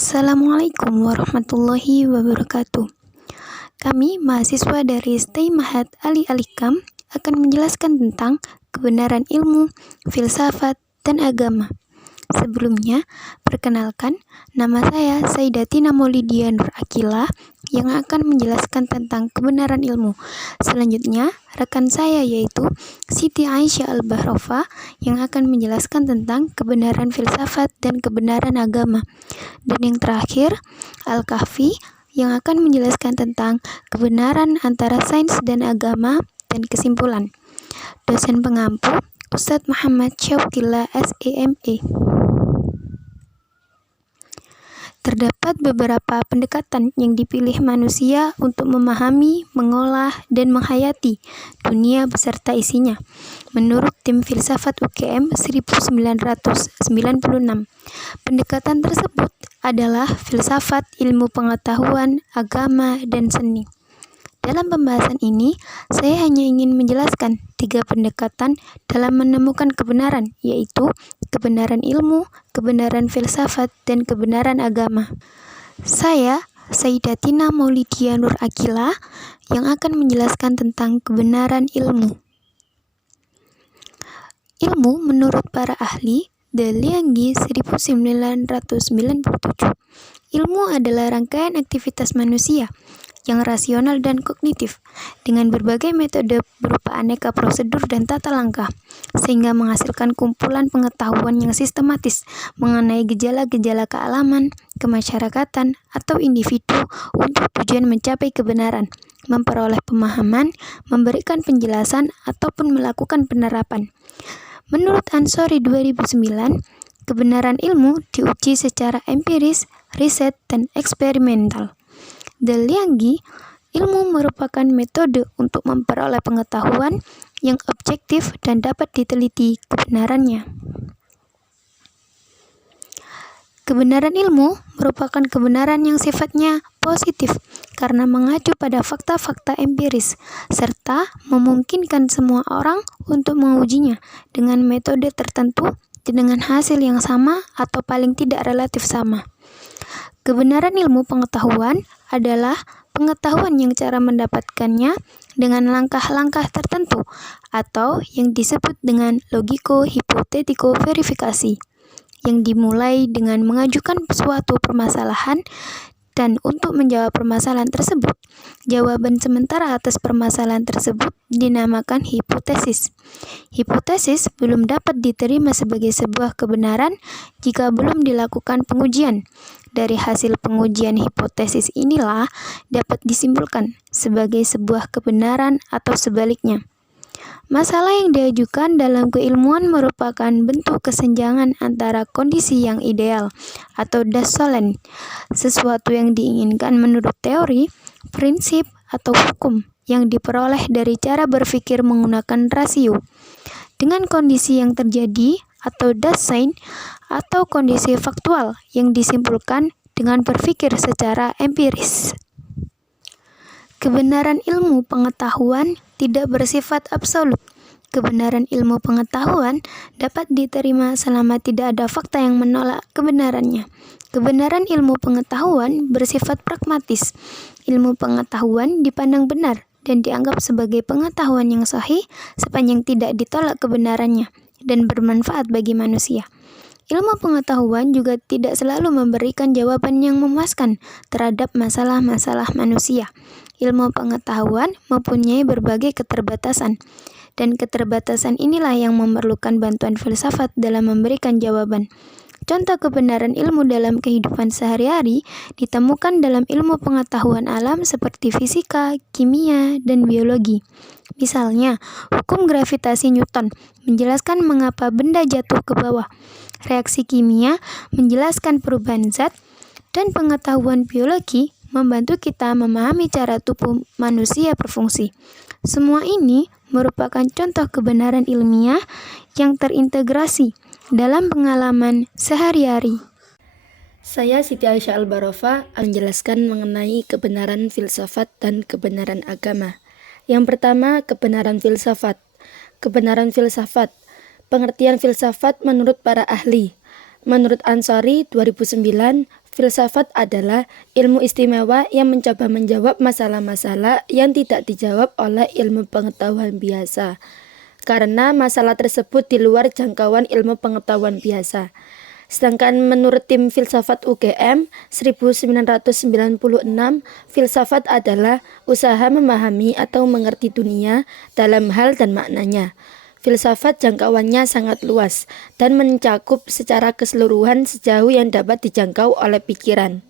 Assalamualaikum warahmatullahi wabarakatuh. Kami mahasiswa dari STI Mahat Ali Alikam akan menjelaskan tentang kebenaran ilmu, filsafat, dan agama. Sebelumnya, perkenalkan, nama saya Sayyidatina Maulidia Nur Akila yang akan menjelaskan tentang kebenaran ilmu. Selanjutnya, rekan saya yaitu Siti Aisyah Al-Bahrofa yang akan menjelaskan tentang kebenaran filsafat dan kebenaran agama. Dan yang terakhir, Al-Kahfi yang akan menjelaskan tentang kebenaran antara sains dan agama dan kesimpulan. Dosen pengampu, Ustadz Muhammad Syauqillah SEME. Terdapat beberapa pendekatan yang dipilih manusia untuk memahami, mengolah, dan menghayati dunia beserta isinya. Menurut tim filsafat UGM 1996, pendekatan tersebut adalah filsafat, ilmu pengetahuan, agama, dan seni. Dalam pembahasan ini, saya hanya ingin menjelaskan 3 pendekatan dalam menemukan kebenaran, yaitu kebenaran ilmu, kebenaran filsafat, dan kebenaran agama. Saya, Sayyidatina Maulidia Nur Akila, yang akan menjelaskan tentang kebenaran ilmu. Ilmu menurut para ahli, De Lianggi 1997. Ilmu adalah rangkaian aktivitas manusia yang rasional dan kognitif dengan berbagai metode berupa aneka prosedur dan tata langkah sehingga menghasilkan kumpulan pengetahuan yang sistematis mengenai gejala-gejala kealaman, kemasyarakatan, atau individu untuk tujuan mencapai kebenaran, memperoleh pemahaman, memberikan penjelasan, ataupun melakukan penerapan. Menurut Ansori 2009, kebenaran ilmu diuji secara empiris, riset, dan eksperimental. De Lianggi, ilmu merupakan metode untuk memperoleh pengetahuan yang objektif dan dapat diteliti kebenarannya. Kebenaran ilmu merupakan kebenaran yang sifatnya positif karena mengacu pada fakta-fakta empiris serta memungkinkan semua orang untuk mengujinya dengan metode tertentu dengan hasil yang sama atau paling tidak relatif sama. Kebenaran ilmu pengetahuan adalah pengetahuan yang cara mendapatkannya dengan langkah-langkah tertentu atau yang disebut dengan logiko-hipotetiko verifikasi, yang dimulai dengan mengajukan suatu permasalahan dan untuk menjawab permasalahan tersebut, jawaban sementara atas permasalahan tersebut dinamakan hipotesis. Hipotesis belum dapat diterima sebagai sebuah kebenaran jika belum dilakukan pengujian. Dari hasil pengujian hipotesis inilah dapat disimpulkan sebagai sebuah kebenaran atau sebaliknya. Masalah yang diajukan dalam keilmuan merupakan bentuk kesenjangan antara kondisi yang ideal atau das solens, sesuatu yang diinginkan menurut teori, prinsip, atau hukum yang diperoleh dari cara berpikir menggunakan rasio, dengan kondisi yang terjadi atau Dasein atau kondisi faktual yang disimpulkan dengan berpikir secara empiris. Kebenaran ilmu pengetahuan tidak bersifat absolut. Kebenaran ilmu pengetahuan dapat diterima selama tidak ada fakta yang menolak kebenarannya. Kebenaran ilmu pengetahuan bersifat pragmatis. Ilmu pengetahuan dipandang benar dan dianggap sebagai pengetahuan yang sahih sepanjang tidak ditolak kebenarannya dan bermanfaat bagi manusia. Ilmu pengetahuan juga tidak selalu memberikan jawaban yang memuaskan terhadap masalah-masalah manusia. Ilmu pengetahuan mempunyai berbagai keterbatasan, dan keterbatasan inilah yang memerlukan bantuan filsafat dalam memberikan jawaban. Contoh kebenaran ilmu dalam kehidupan sehari-hari ditemukan dalam ilmu pengetahuan alam seperti fisika, kimia, dan biologi. Misalnya, hukum gravitasi Newton menjelaskan mengapa benda jatuh ke bawah. Reaksi kimia menjelaskan perubahan zat, dan pengetahuan biologi membantu kita memahami cara tubuh manusia berfungsi. Semua ini merupakan contoh kebenaran ilmiah yang terintegrasi dalam pengalaman sehari-hari. Saya Siti Aisyah Al-Bahrofa menjelaskan mengenai kebenaran filsafat dan kebenaran agama. Yang pertama, kebenaran filsafat. Kebenaran filsafat. Pengertian filsafat menurut para ahli. Menurut Ansori 2009, Filsafat adalah ilmu istimewa yang mencoba menjawab masalah-masalah yang tidak dijawab oleh ilmu pengetahuan biasa, karena masalah tersebut di luar jangkauan ilmu pengetahuan biasa. Sedangkan menurut tim filsafat UGM 1996, filsafat adalah usaha memahami atau mengerti dunia dalam hal dan maknanya. Filsafat jangkauannya sangat luas dan mencakup secara keseluruhan sejauh yang dapat dijangkau oleh pikiran.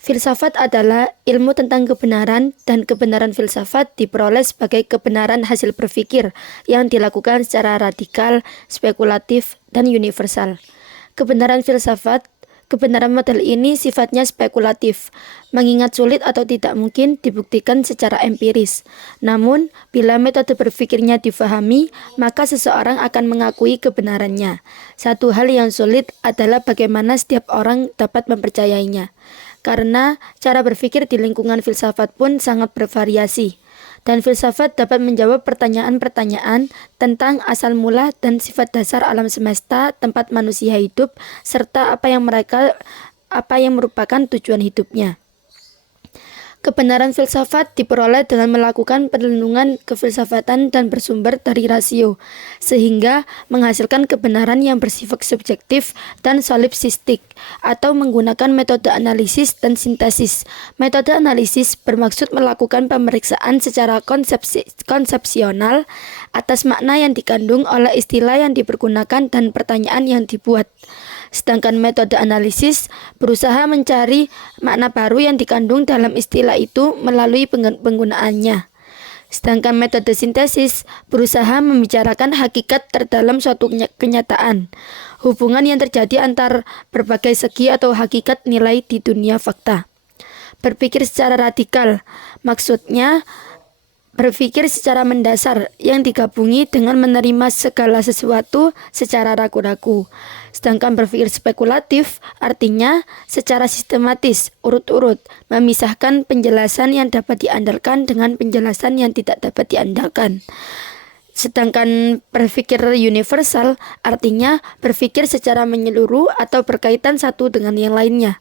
Filsafat adalah ilmu tentang kebenaran, dan kebenaran filsafat diperoleh sebagai kebenaran hasil berpikir yang dilakukan secara radikal, spekulatif, dan universal. Kebenaran model ini sifatnya spekulatif, mengingat sulit atau tidak mungkin dibuktikan secara empiris. Namun, bila metode berpikirnya difahami, maka seseorang akan mengakui kebenarannya. Satu hal yang sulit adalah bagaimana setiap orang dapat mempercayainya, karena cara berpikir di lingkungan filsafat pun sangat bervariasi. Dan filsafat dapat menjawab pertanyaan-pertanyaan tentang asal mula dan sifat dasar alam semesta, tempat manusia hidup, serta apa yang merupakan tujuan hidupnya. Kebenaran filsafat diperoleh dengan melakukan perenungan kefilsafatan dan bersumber dari rasio, sehingga menghasilkan kebenaran yang bersifat subjektif dan solipsistik, atau menggunakan metode analisis dan sintesis. Metode analisis bermaksud melakukan pemeriksaan secara konsepsional atas makna yang dikandung oleh istilah yang dipergunakan dan pertanyaan yang dibuat. Sedangkan metode analisis berusaha mencari makna baru yang dikandung dalam istilah itu melalui penggunaannya. Sedangkan metode sintesis berusaha membicarakan hakikat terdalam suatu kenyataan, hubungan yang terjadi antar berbagai segi atau hakikat nilai di dunia fakta. Berpikir secara radikal, maksudnya berpikir secara mendasar yang digabungi dengan menerima segala sesuatu secara ragu-ragu. Sedangkan berpikir spekulatif artinya secara sistematis, urut-urut, memisahkan penjelasan yang dapat diandalkan dengan penjelasan yang tidak dapat diandalkan. Sedangkan berpikir universal artinya berpikir secara menyeluruh atau berkaitan satu dengan yang lainnya.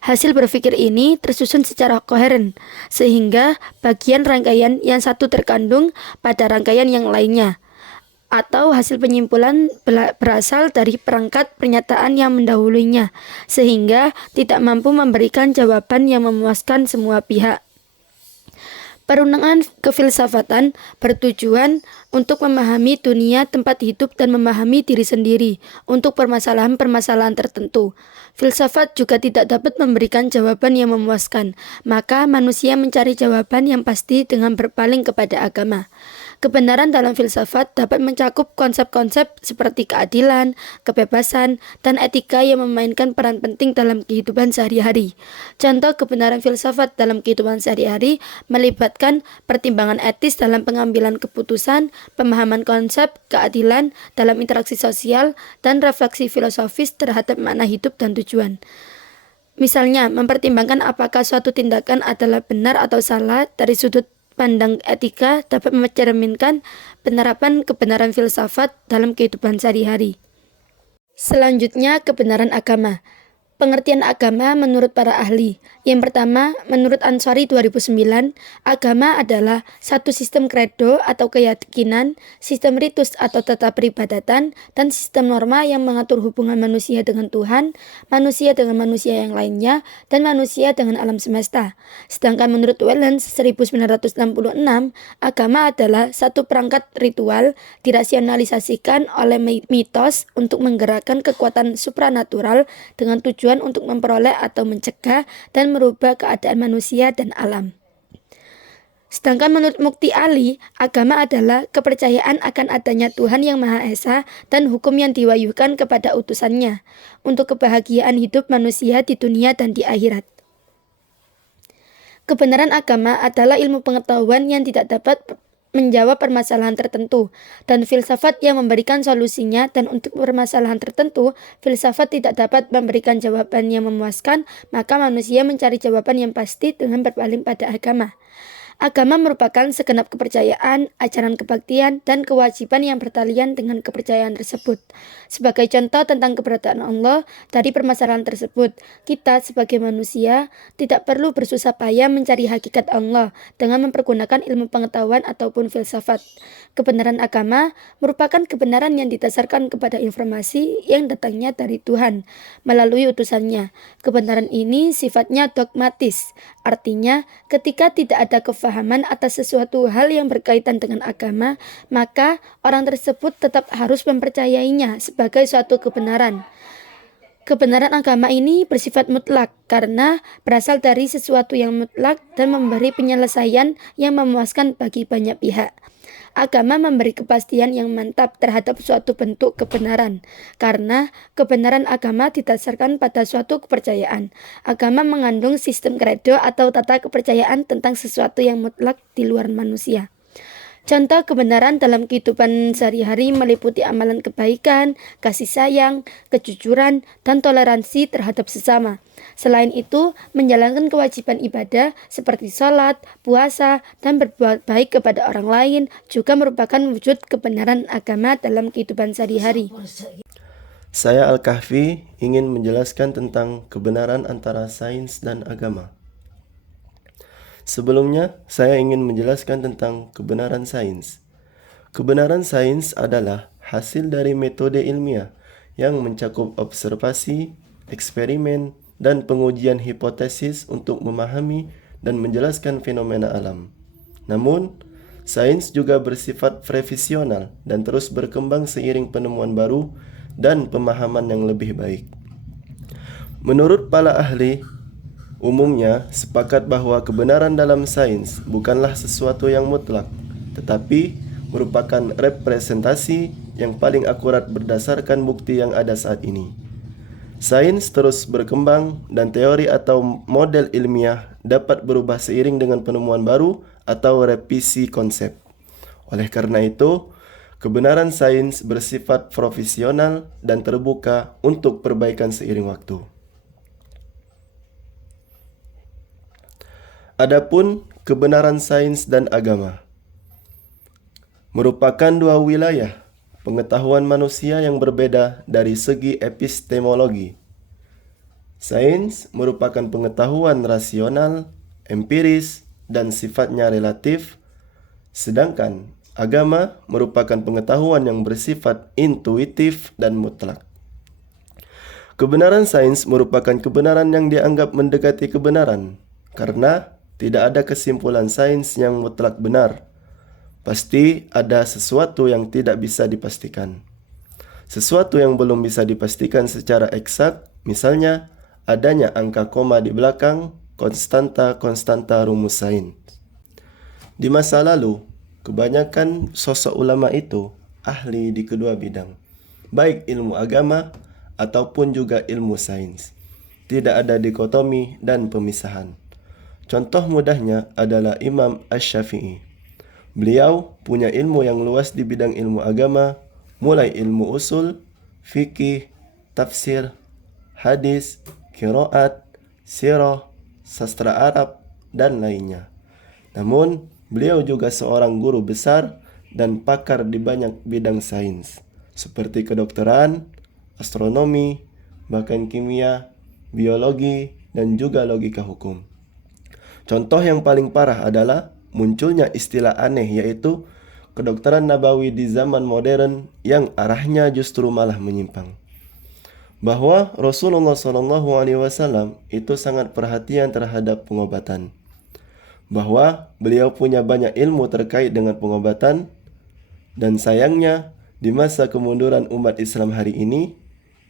Hasil berpikir ini tersusun secara koheren, sehingga bagian rangkaian yang satu terkandung pada rangkaian yang lainnya, atau hasil penyimpulan berasal dari perangkat pernyataan yang mendahulunya, sehingga tidak mampu memberikan jawaban yang memuaskan semua pihak. Perundangan kefilsafatan bertujuan untuk memahami dunia tempat hidup dan memahami diri sendiri untuk permasalahan-permasalahan tertentu. Filsafat juga tidak dapat memberikan jawaban yang memuaskan, maka manusia mencari jawaban yang pasti dengan berpaling kepada agama. Kebenaran dalam filsafat dapat mencakup konsep-konsep seperti keadilan, kebebasan, dan etika yang memainkan peran penting dalam kehidupan sehari-hari. Contoh kebenaran filsafat dalam kehidupan sehari-hari melibatkan pertimbangan etis dalam pengambilan keputusan, pemahaman konsep keadilan dalam interaksi sosial, dan refleksi filosofis terhadap makna hidup dan tujuan. Misalnya, mempertimbangkan apakah suatu tindakan adalah benar atau salah dari sudut pandang etika dapat mencerminkan penerapan kebenaran filsafat dalam kehidupan sehari-hari. Selanjutnya, kebenaran agama. Pengertian agama menurut para ahli. Yang pertama, menurut Ansari 2009, agama adalah satu sistem kredo atau keyakinan, sistem ritus atau tata peribadatan, dan sistem norma yang mengatur hubungan manusia dengan Tuhan, manusia dengan manusia yang lainnya, dan manusia dengan alam semesta. Sedangkan menurut Wellens 1966, agama adalah satu perangkat ritual dirasionalisasikan oleh mitos untuk menggerakkan kekuatan supranatural dengan tujuan untuk memperoleh atau mencegah dan merubah keadaan manusia dan alam. Sedangkan menurut Mukti Ali, agama adalah kepercayaan akan adanya Tuhan yang Maha Esa dan hukum yang diwahyukan kepada utusannya untuk kebahagiaan hidup manusia di dunia dan di akhirat. Kebenaran agama adalah ilmu pengetahuan yang tidak dapat menjawab permasalahan tertentu, dan filsafat yang memberikan solusinya, dan untuk permasalahan tertentu, filsafat tidak dapat memberikan jawaban yang memuaskan, maka manusia mencari jawaban yang pasti dengan berpaling pada agama. Agama merupakan segenap kepercayaan, ajaran kebaktian, dan kewajiban yang bertalian dengan kepercayaan tersebut. Sebagai contoh tentang keberadaan Allah, dari permasalahan tersebut, kita sebagai manusia tidak perlu bersusah payah mencari hakikat Allah dengan mempergunakan ilmu pengetahuan ataupun filsafat. Kebenaran agama merupakan kebenaran yang didasarkan kepada informasi yang datangnya dari Tuhan melalui utusannya. Kebenaran ini sifatnya dogmatis, artinya ketika tidak ada kefahaman atas sesuatu hal yang berkaitan dengan agama, maka orang tersebut tetap harus mempercayainya sebagai suatu kebenaran. Kebenaran agama ini bersifat mutlak karena berasal dari sesuatu yang mutlak dan memberi penyelesaian yang memuaskan bagi banyak pihak. Agama memberi kepastian yang mantap terhadap suatu bentuk kebenaran, karena kebenaran agama didasarkan pada suatu kepercayaan. Agama mengandung sistem kredo atau tata kepercayaan tentang sesuatu yang mutlak di luar manusia. Contoh kebenaran dalam kehidupan sehari-hari meliputi amalan kebaikan, kasih sayang, kejujuran, dan toleransi terhadap sesama. Selain itu, menjalankan kewajiban ibadah seperti sholat, puasa, dan berbuat baik kepada orang lain juga merupakan wujud kebenaran agama dalam kehidupan sehari-hari. Saya Al-Kahfi ingin menjelaskan tentang kebenaran antara sains dan agama. Sebelumnya, saya ingin menjelaskan tentang kebenaran sains. Kebenaran sains adalah hasil dari metode ilmiah yang mencakup observasi, eksperimen, dan pengujian hipotesis untuk memahami dan menjelaskan fenomena alam. Namun, sains juga bersifat previsional dan terus berkembang seiring penemuan baru dan pemahaman yang lebih baik. Menurut para ahli, umumnya sepakat bahwa kebenaran dalam sains bukanlah sesuatu yang mutlak, tetapi merupakan representasi yang paling akurat berdasarkan bukti yang ada saat ini. Sains terus berkembang dan teori atau model ilmiah dapat berubah seiring dengan penemuan baru atau revisi konsep. Oleh karena itu, kebenaran sains bersifat profesional dan terbuka untuk perbaikan seiring waktu. Adapun kebenaran sains dan agama merupakan dua wilayah pengetahuan manusia yang berbeda dari segi epistemologi. Sains merupakan pengetahuan rasional, empiris, dan sifatnya relatif, sedangkan agama merupakan pengetahuan yang bersifat intuitif dan mutlak. Kebenaran sains merupakan kebenaran yang dianggap mendekati kebenaran, karena tidak ada kesimpulan sains yang mutlak benar. Pasti ada sesuatu yang tidak bisa dipastikan. Sesuatu yang belum bisa dipastikan secara eksak, misalnya adanya angka koma di belakang konstanta rumus sains. Di masa lalu, kebanyakan sosok ulama itu ahli di kedua bidang, baik ilmu agama ataupun juga ilmu sains. Tidak ada dikotomi dan pemisahan. Contoh mudahnya adalah Imam Asy-Syafi'i. Beliau punya ilmu yang luas di bidang ilmu agama, mulai ilmu usul, fikih, tafsir, hadis, qiraat, sirah, sastra Arab, dan lainnya. Namun, beliau juga seorang guru besar dan pakar di banyak bidang sains, seperti kedokteran, astronomi, bahkan kimia, biologi, dan juga logika hukum. Contoh yang paling parah adalah munculnya istilah aneh, yaitu kedokteran nabawi di zaman modern yang arahnya justru malah menyimpang. Bahwa Rasulullah SAW itu sangat perhatian terhadap pengobatan. Bahwa beliau punya banyak ilmu terkait dengan pengobatan, dan sayangnya di masa kemunduran umat Islam hari ini,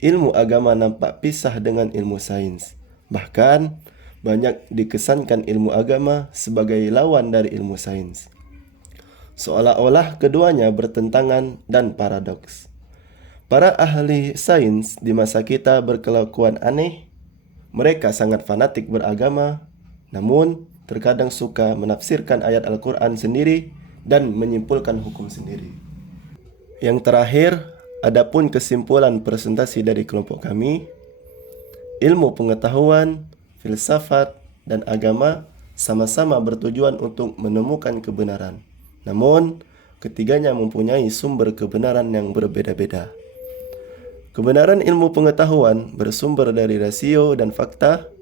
ilmu agama nampak pisah dengan ilmu sains. Bahkan banyak dikesankan ilmu agama sebagai lawan dari ilmu sains, seolah-olah keduanya bertentangan dan paradoks. Para ahli sains di masa kita berkelakuan aneh. Mereka sangat fanatik beragama, namun terkadang suka menafsirkan ayat Al-Quran sendiri dan menyimpulkan hukum sendiri. Yang terakhir, adapun kesimpulan presentasi dari kelompok kami, ilmu pengetahuan, filsafat, dan agama sama-sama bertujuan untuk menemukan kebenaran. Namun, ketiganya mempunyai sumber kebenaran yang berbeda-beda. Kebenaran ilmu pengetahuan bersumber dari rasio dan fakta,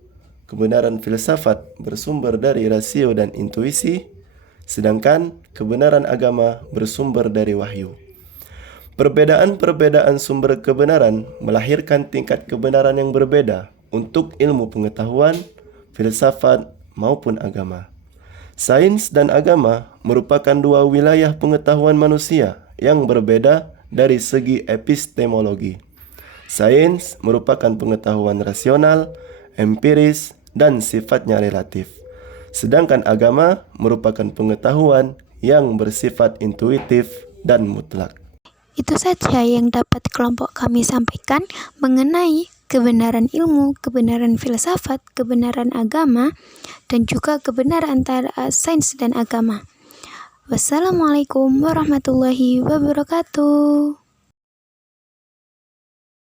kebenaran filsafat bersumber dari rasio dan intuisi, sedangkan kebenaran agama bersumber dari wahyu. Perbedaan-perbedaan sumber kebenaran melahirkan tingkat kebenaran yang berbeda untuk ilmu pengetahuan, filsafat, maupun agama. Sains dan agama merupakan dua wilayah pengetahuan manusia yang berbeda dari segi epistemologi. Sains merupakan pengetahuan rasional, empiris, dan sifatnya relatif. Sedangkan agama merupakan pengetahuan yang bersifat intuitif dan mutlak. Itu saja yang dapat kelompok kami sampaikan mengenai kebenaran ilmu, kebenaran filsafat, kebenaran agama, dan juga kebenaran antara sains dan agama. Wassalamualaikum warahmatullahi wabarakatuh.